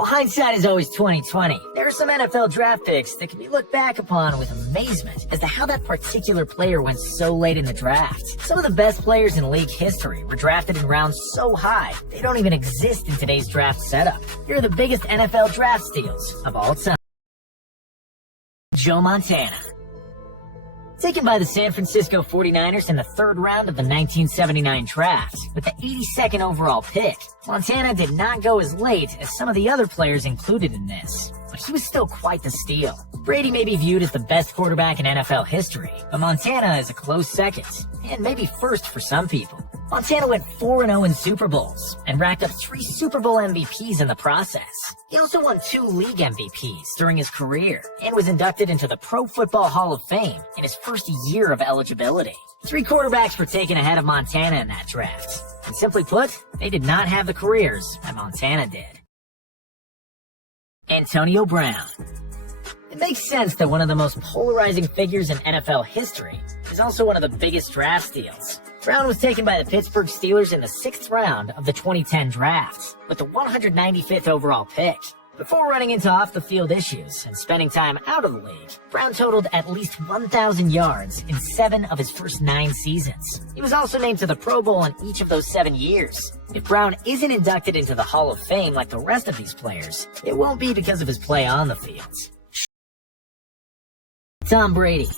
While hindsight is always 20/20, there are some NFL draft picks that can be looked back upon with amazement as to how that particular player went so late in the draft. Some of the best players in league history were drafted in rounds so high, they don't even exist in today's draft setup. Here are the biggest NFL draft steals of all time. Joe Montana. Taken by the San Francisco 49ers in the third round of the 1979 draft, with the 82nd overall pick, Montana did not go as late as some of the other players included in this, but he was still quite the steal. Brady may be viewed as the best quarterback in NFL history, but Montana is a close second, and maybe first for some people. Montana went 4-0 in Super Bowls and racked up 3 Super Bowl MVPs in the process. He also won 2 league MVPs during his career and was inducted into the Pro Football Hall of Fame in his first year of eligibility. 3 quarterbacks were taken ahead of Montana in that draft, and simply put, they did not have the careers that Montana did. Antonio Brown. It makes sense that one of the most polarizing figures in NFL history is also one of the biggest draft steals. Brown was taken by the Pittsburgh Steelers in the 6th round of the 2010 draft, with the 195th overall pick. Before running into off-the-field issues and spending time out of the league, Brown totaled at least 1,000 yards in 7 of his first 9 seasons. He was also named to the Pro Bowl in each of those 7 years. If Brown isn't inducted into the Hall of Fame like the rest of these players, it won't be because of his play on the field. Tom Brady.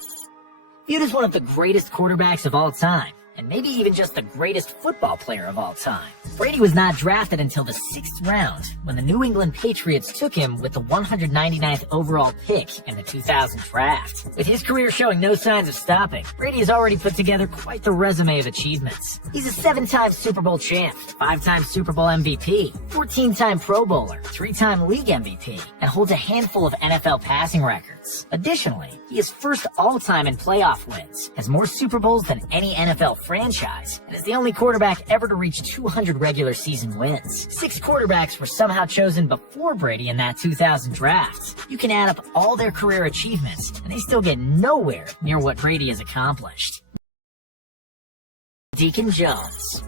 Viewed as one of the greatest quarterbacks of all time, and maybe even just the greatest football player of all time, Brady was not drafted until the 6th round when the New England Patriots took him with the 199th overall pick in the 2000 draft. With his career showing no signs of stopping, Brady has already put together quite the resume of achievements. He's a 7-time Super Bowl champ, 5-time Super Bowl MVP, 14-time Pro Bowler, 3-time league MVP, and holds a handful of NFL passing records. Additionally, he is first all-time in playoff wins, has more Super Bowls than any NFL franchise, and is the only quarterback ever to reach 200 regular season wins. 6 quarterbacks were somehow chosen before Brady in that 2000 draft. You can add up all their career achievements, and they still get nowhere near what Brady has accomplished. Deacon Jones.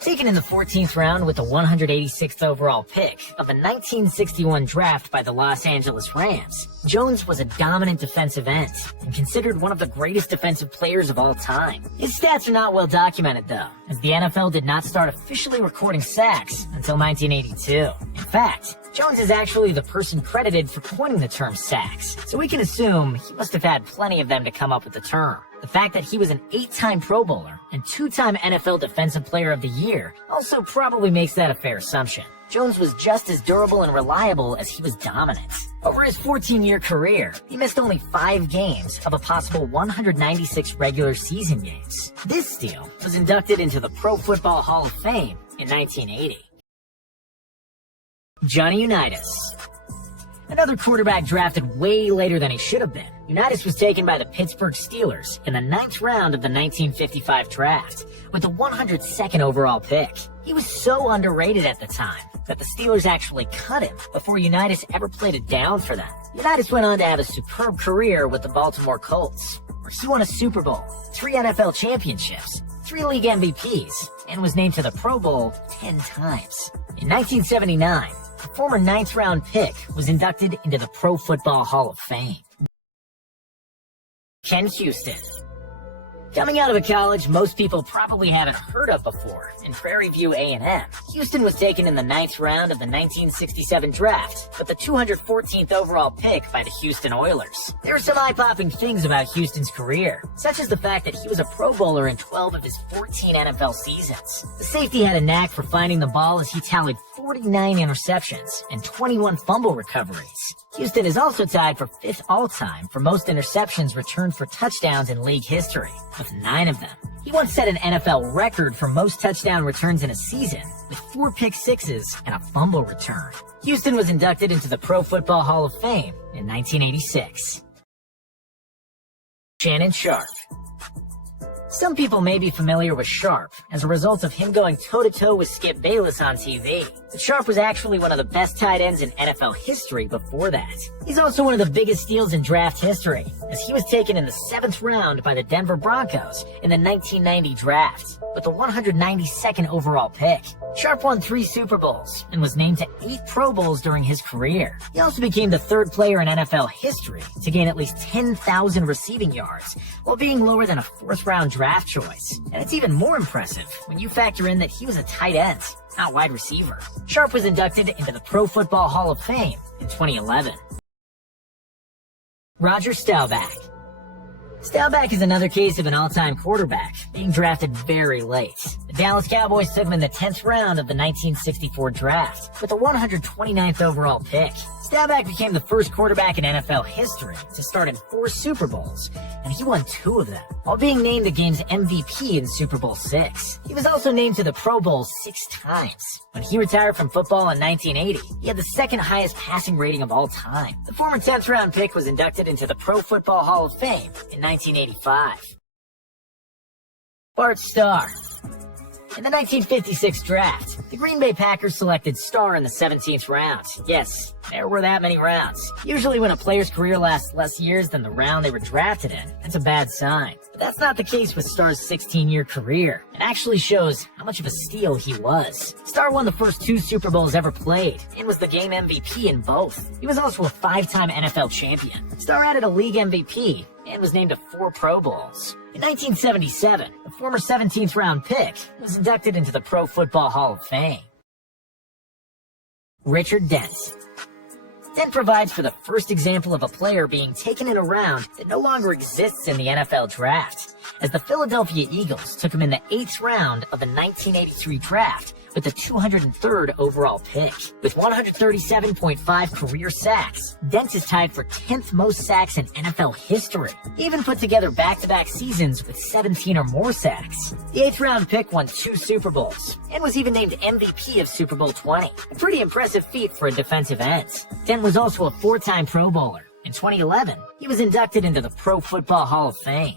Taken in the 14th round with the 186th overall pick of the 1961 draft by the Los Angeles Rams, Jones was a dominant defensive end and considered one of the greatest defensive players of all time. His stats are not well documented though, as the NFL did not start officially recording sacks until 1982. In fact, Jones is actually the person credited for coining the term sacks, so we can assume he must have had plenty of them to come up with the term. The fact that he was an 8-time Pro Bowler and 2-time NFL Defensive Player of the Year also probably makes that a fair assumption. Jones was just as durable and reliable as he was dominant. Over his 14-year career, he missed only 5 games of a possible 196 regular season games. This steal was inducted into the Pro Football Hall of Fame in 1980. Johnny Unitas. Another quarterback drafted way later than he should have been. Unitas was taken by the Pittsburgh Steelers in the 9th round of the 1955 draft with the 102nd overall pick. He was so underrated at the time that the Steelers actually cut him before Unitas ever played a down for them. Unitas went on to have a superb career with the Baltimore Colts, where he won a Super Bowl, 3 NFL championships, 3 league MVPs, and was named to the Pro Bowl 10 times. In 1979, the former 9th round pick was inducted into the Pro Football Hall of Fame. Ken Houston. Coming out of college, most people probably haven't heard of before. In Prairie View A&M, Houston was taken in the 9th round of the 1967 draft, with the 214th overall pick by the Houston Oilers. There are some eye-popping things about Houston's career, such as the fact that he was a Pro Bowler in 12 of his 14 NFL seasons. The safety had a knack for finding the ball as he tallied 49 interceptions and 21 fumble recoveries. Houston is also tied for 5th all-time for most interceptions returned for touchdowns in league history, with 9 of them. He once set an NFL record for most touchdown returns in a season, with 4 pick-sixes and a fumble return. Houston was inducted into the Pro Football Hall of Fame in 1986. Shannon Sharpe. Some people may be familiar with Sharpe as a result of him going toe-to-toe with Skip Bayless on TV. But Sharpe was actually one of the best tight ends in NFL history before that. He's also one of the biggest steals in draft history, as he was taken in the 7th round by the Denver Broncos in the 1990 draft, with the 192nd overall pick. Sharpe won 3 Super Bowls and was named to 8 Pro Bowls during his career. He also became the 3rd player in NFL history to gain at least 10,000 receiving yards, while being lower than a 4th-round draft choice. And it's even more impressive when you factor in that he was a tight end, not wide receiver. Sharpe was inducted into the Pro Football Hall of Fame in 2011. Roger Staubach. Staubach is another case of an all-time quarterback being drafted very late. The Dallas Cowboys took him in the 10th round of the 1964 draft with the 129th overall pick. Staubach became the first quarterback in NFL history to start in 4 Super Bowls, and he won 2 of them, while being named the game's MVP in Super Bowl VI. He was also named to the Pro Bowl 6 times. When he retired from football in 1980, he had the 2nd highest passing rating of all time. The former 10th round pick was inducted into the Pro Football Hall of Fame in 1985. Bart Starr. In the 1956 draft, the Green Bay Packers selected Starr in the 17th round. Yes, there were that many rounds. Usually when a player's career lasts less years than the round they were drafted in, that's a bad sign. But that's not the case with Starr's 16-year career. It actually shows how much of a steal he was. Starr won the first 2 Super Bowls ever played and was the game MVP in both. He was also a 5-time NFL champion. Starr added a league MVP and was named to 4 Pro Bowls. In 1977, the former 17th round pick was inducted into the Pro Football Hall of Fame. Richard Dent. Dent provides for the first example of a player being taken in a round that no longer exists in the NFL draft, as the Philadelphia Eagles took him in the 8th round of the 1983 draft with the 203rd overall pick. With 137.5 career sacks, Dent is tied for 10th most sacks in NFL history. He even put together back-to-back seasons with 17 or more sacks. The 8th round pick won 2 Super Bowls and was even named MVP of Super Bowl 20. A pretty impressive feat for a defensive end. Dent was also a 4-time Pro Bowler. In 2011, he was inducted into the Pro Football Hall of Fame.